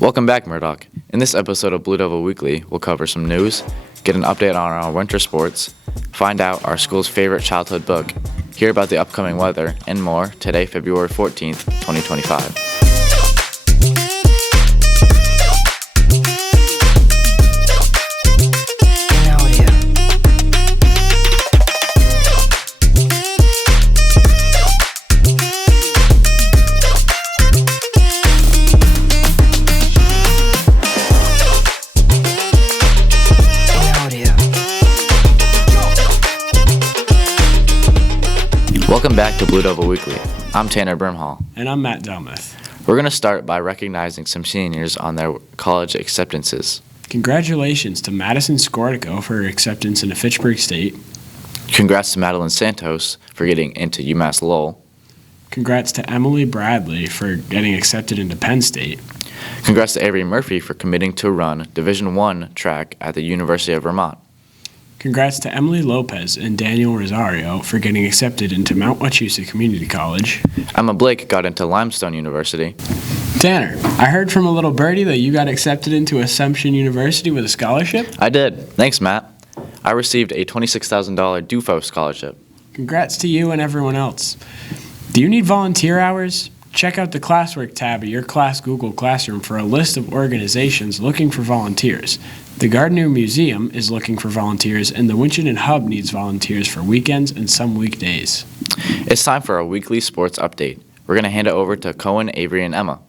Welcome back, Murdoch. In this episode of Blue Devil Weekly, we'll cover some news, get an update on our winter sports, find out our school's favorite childhood book, hear about the upcoming weather, and more today, February 14th, 2025. Welcome back to Blue Devil Weekly. I'm Tanner Brimhall. And I'm Matt Delmuth. We're going to start by recognizing some seniors on their college acceptances. Congratulations to Madison Scortico for her acceptance into Fitchburg State. Congrats to Madeline Santos for getting into UMass Lowell. Congrats to Emily Bradley for getting accepted into Penn State. Congrats to Avery Murphy for committing to run Division I track at the University of Vermont. Congrats to Emily Lopez and Daniel Rosario for getting accepted into Mount Wachusett Community College. Emma Blake got into Limestone University. Tanner, I heard from a little birdie that you got accepted into Assumption University with a scholarship. I did. Thanks, Matt. I received a $26,000 DUFO scholarship. Congrats to you and everyone else. Do you need volunteer hours? Check out the classwork tab of your class Google Classroom for a list of organizations looking for volunteers. The Gardner Museum is looking for volunteers, and the Winchendon Hub needs volunteers for weekends and some weekdays. It's time for a weekly sports update. We're going to hand it over to Cohen, Avery, and Emma.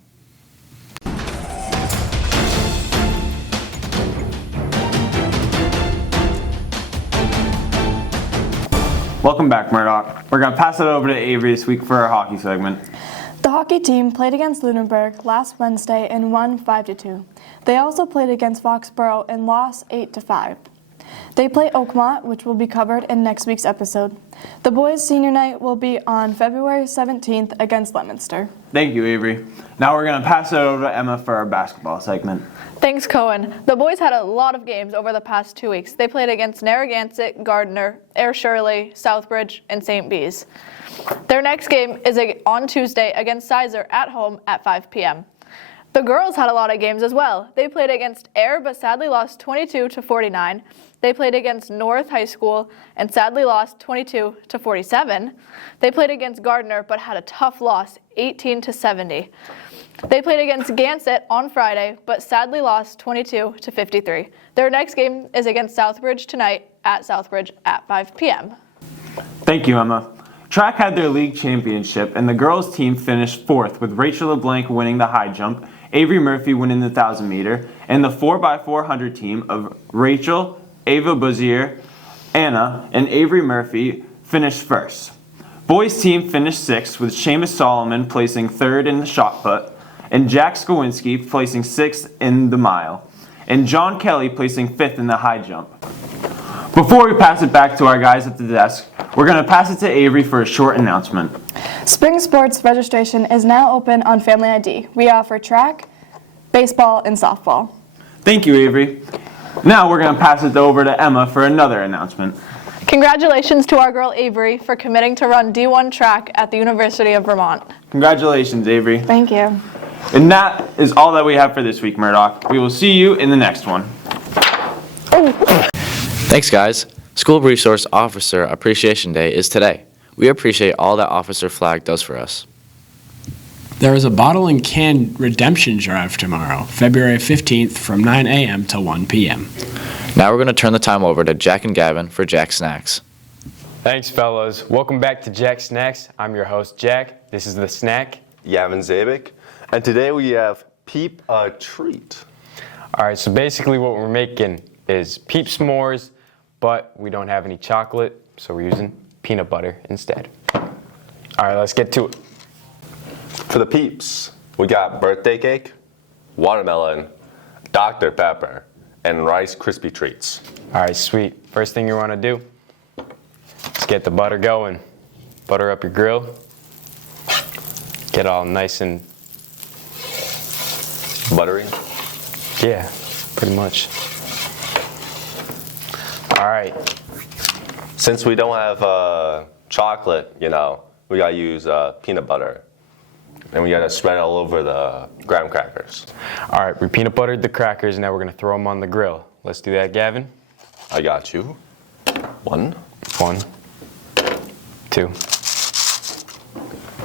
Welcome back, Murdoch. We're going to pass it over to Avery this week for our hockey segment. The hockey team played against Lunenburg last Wednesday and won 5-2. They also played against Foxborough and lost 8-5. They play Oakmont, which will be covered in next week's episode. The boys' senior night will be on February 17th against Leominster. Thank you, Avery. Now we're going to pass it over to Emma for our basketball segment. Thanks, Cohen. The boys had a lot of games over the past 2 weeks. They played against Narragansett, Gardner, Air Shirley, Southbridge, and St. Bees. Their next game is on Tuesday against Sizer at home at 5 p.m. The girls had a lot of games as well. They played against Air but sadly lost 22-49. They played against North High School and sadly lost 22-47. They played against Gardner but had a tough loss, 18-70. They played against Gansett on Friday, but sadly lost 22-53. Their next game is against Southbridge tonight at Southbridge at 5 p.m. Thank you, Emma. Track had their league championship, and the girls' team finished fourth, with Rachel LeBlanc winning the high jump, Avery Murphy winning the 1,000-meter, and the 4x400 team of Rachel, Ava Buzier, Anna, and Avery Murphy finished first. Boys' team finished sixth, with Seamus Solomon placing third in the shot put, and Jack Skowinski placing sixth in the mile, and John Kelly placing fifth in the high jump. Before we pass it back to our guys at the desk, we're going to pass it to Avery for a short announcement. Spring sports registration is now open on Family ID. We offer track, baseball, and softball. Thank you, Avery. Now we're going to pass it over to Emma for another announcement. Congratulations to our girl Avery for committing to run D1 track at the University of Vermont. Congratulations, Avery. Thank you. And that is all that we have for this week, Murdoch. We will see you in the next one. Thanks, guys. School Resource Officer Appreciation Day is today. We appreciate all that Officer Flag does for us. There is a bottle and can redemption drive tomorrow, February 15th from 9 a.m. to 1 p.m. Now we're going to turn the time over to Jack and Gavin for Jack Snacks. Thanks, fellas. Welcome back to Jack Snacks. I'm your host, Jack. This is the snack. Yavin Zabik. And today we have Peep a Treat. All right, so basically what we're making is Peep S'mores, but we don't have any chocolate, so we're using peanut butter instead. All right, let's get to it. For the Peeps, we got birthday cake, watermelon, Dr. Pepper, and Rice Krispie Treats. All right, sweet. First thing you want to do is get the butter going. Butter up your grill. Get all nice and Buttery? Yeah, pretty much. All right. Since we don't have chocolate, we gotta use peanut butter. And we gotta spread it all over the graham crackers. All right, we peanut buttered the crackers. Now we're gonna throw them on the grill. Let's do that, Gavin. I got you. 1, 1, 2,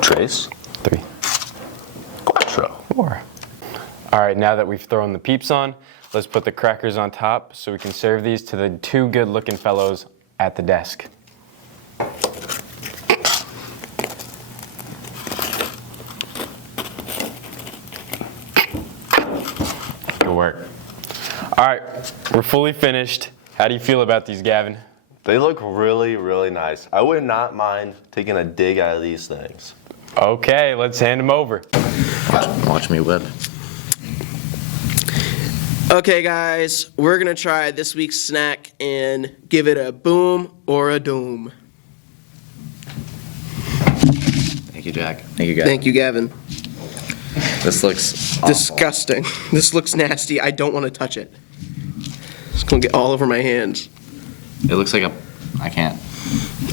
Trace, 3, 4. All right, now that we've thrown the peeps on, let's put the crackers on top so we can serve these to the 2 good-looking fellows at the desk. Good work. All right, we're fully finished. How do you feel about these, Gavin? They look really, really nice. I would not mind taking a dig out of these things. Okay, let's hand them over. Watch me whip. Okay, guys, we're gonna try this week's snack and give it a boom or a doom. Thank you, Jack. Thank you, guys. Thank you, Gavin. This looks awful. Disgusting. This looks nasty. I don't want to touch it. It's gonna get all over my hands. It looks like I can't.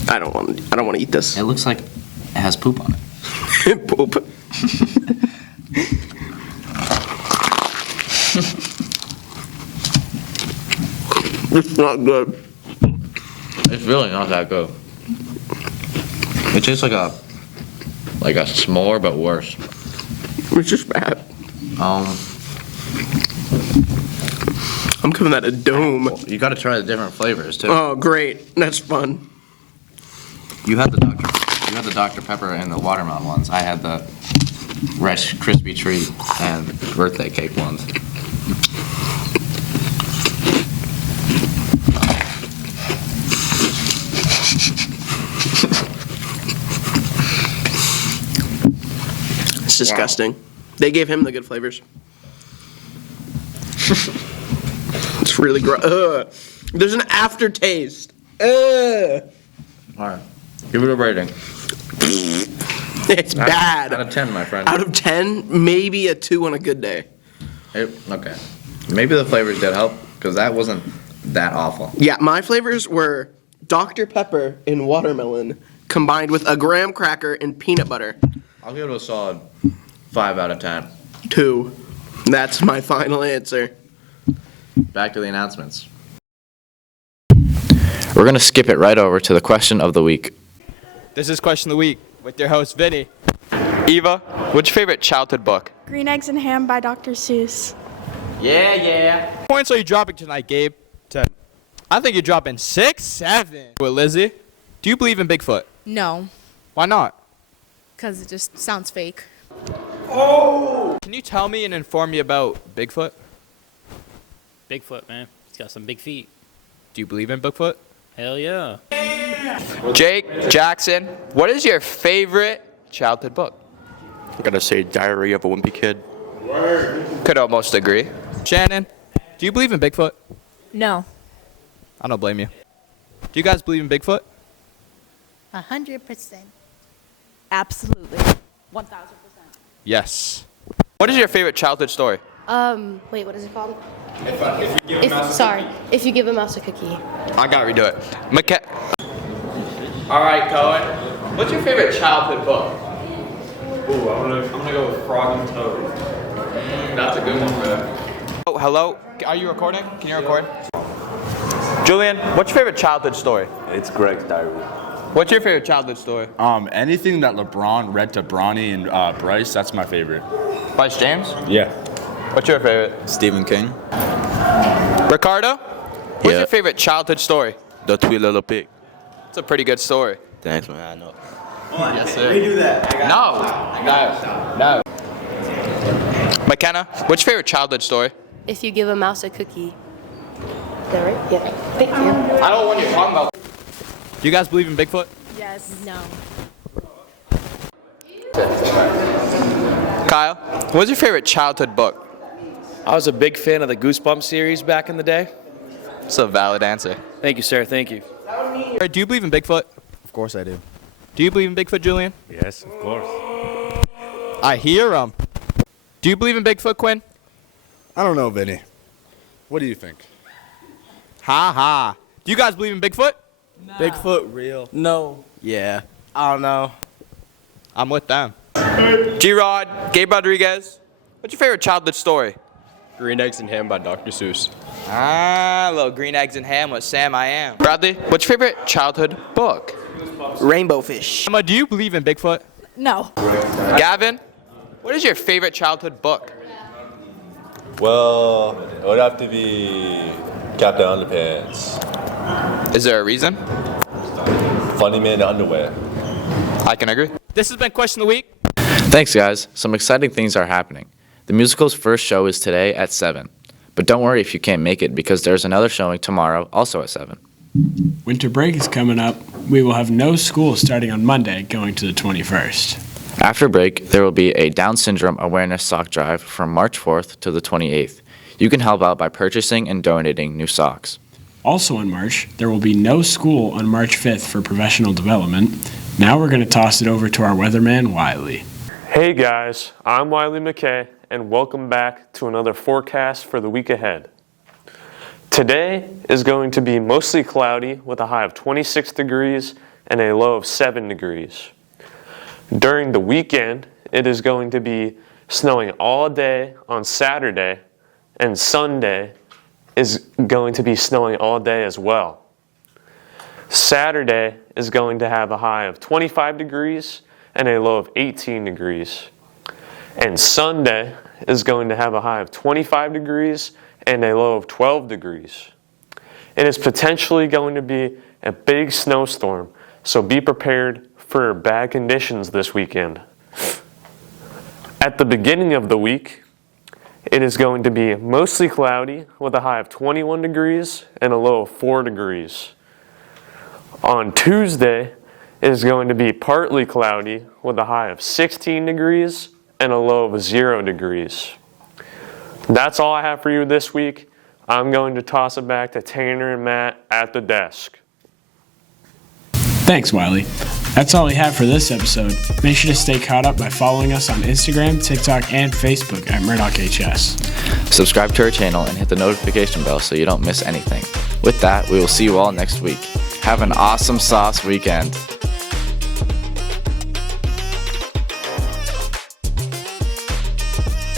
I don't want to eat this. It looks like it has poop on it. Poop. It's not good. It's really not that good. It tastes like a s'more, but worse. It's just bad. Um, I'm giving that a doom. you got to try the different flavors too. Oh, great. That's fun. You had the Dr. Pepper and the watermelon ones. I had the Rice Krispie Treat and birthday cake ones. It's disgusting. They gave him the good flavors. It's really gross. There's an aftertaste. All right, give it a rating. It's bad. Out of 10, my friend. Out of 10, maybe a 2 on a good day. Okay. Maybe the flavors did help because that wasn't that awful. Yeah, my flavors were Dr. Pepper and watermelon combined with a graham cracker and peanut butter. I'll give it a solid 5 out of 10. 2. That's my final answer. Back to the announcements. We're going to skip it right over to the question of the week. This is Question of the Week with your host, Vinny. Eva, what's your favorite childhood book? Green Eggs and Ham by Dr. Seuss. Yeah. Points are you dropping tonight, Gabe? 10. I think you're dropping 6, 7. Well, Lizzie, do you believe in Bigfoot? No, Why not? because it just sounds fake. Can you tell me and inform me about Bigfoot? Bigfoot, man. He's got some big feet. Do you believe in Bigfoot? Hell yeah. Jake, Jackson, what is your favorite childhood book? I gotta say Diary of a Wimpy Kid. Could almost agree. Shannon, do you believe in Bigfoot? No. I don't blame you. Do you guys believe in Bigfoot? 100%. Absolutely. 1,000%. Yes. What is your favorite childhood story? Wait, what is it called? If you give a mouse a cookie. I gotta redo it. All right, Cohen. What's your favorite childhood book? Ooh, I'm gonna go with Frog and Toad. That's a good one, bro. Oh, hello. Are you recording? Can you record? Julian, what's your favorite childhood story? It's Greg's diary. What's your favorite childhood story? Anything that LeBron read to Bronny and Bryce, that's my favorite. Bryce James? Yeah. What's your favorite? Stephen King. Ricardo? What's Yeah. your favorite childhood story? The Tweet Little Pig. It's a pretty good story. Thanks, man. I know. Yes, sir. Redo that. No. McKenna, what's your favorite childhood story? If you give a mouse a cookie. Is that right? Yeah. Thank you. I don't want you talking about. Do you guys believe in Bigfoot? Yes. No. Kyle, what's your favorite childhood book? I was a big fan of the Goosebumps series back in the day. It's a valid answer. Thank you, sir. Thank you. All right, do you believe in Bigfoot? Of course I do. Do you believe in Bigfoot, Julian? Yes, of course. I hear him. Do you believe in Bigfoot, Quinn? I don't know, Vinny. What do you think? Ha ha. Do you guys believe in Bigfoot? Bigfoot real? No. Yeah. I don't know. I'm with them. G-Rod, Gabe Rodriguez, what's your favorite childhood story? Green Eggs and Ham by Dr. Seuss. Ah, little green eggs and ham with Sam I Am. Bradley, what's your favorite childhood book? Rainbow Fish. Emma, do you believe in Bigfoot? No. Gavin, what is your favorite childhood book? Well, it would have to be Captain Underpants. Is there a reason? Funny Man in Underwear. I can agree. This has been Question of the Week. Thanks, guys. Some exciting things are happening. The musical's first show is today at 7. But don't worry if you can't make it, because there's another showing tomorrow, also at 7. Winter break is coming up. We will have no school starting on Monday, going to the 21st. After break, there will be a Down syndrome awareness sock drive from March 4th to the 28th. You can help out by purchasing and donating new socks. Also in March, there will be no school on March 5th for professional development. Now we're going to toss it over to our weatherman, Wiley. Hey guys, I'm Wiley McKay, and welcome back to another forecast for the week ahead. Today is going to be mostly cloudy with a high of 26 degrees and a low of 7 degrees. During the weekend, it is going to be snowing all day on Saturday, and Sunday is going to be snowing all day as well. Saturday is going to have a high of 25 degrees and a low of 18 degrees. And Sunday is going to have a high of 25 degrees and a low of 12 degrees. It is potentially going to be a big snowstorm, so be prepared for bad conditions this weekend. At the beginning of the week, it is going to be mostly cloudy with a high of 21 degrees and a low of 4 degrees. On Tuesday, it is going to be partly cloudy with a high of 16 degrees and a low of 0 degrees. That's all I have for you this week. I'm going to toss it back to Tanner and Matt at the desk. Thanks, Wiley. That's all we have for this episode. Make sure to stay caught up by following us on Instagram, TikTok, and Facebook at MurdochHS. Subscribe to our channel and hit the notification bell so you don't miss anything. With that, we will see you all next week. Have an awesome sauce weekend.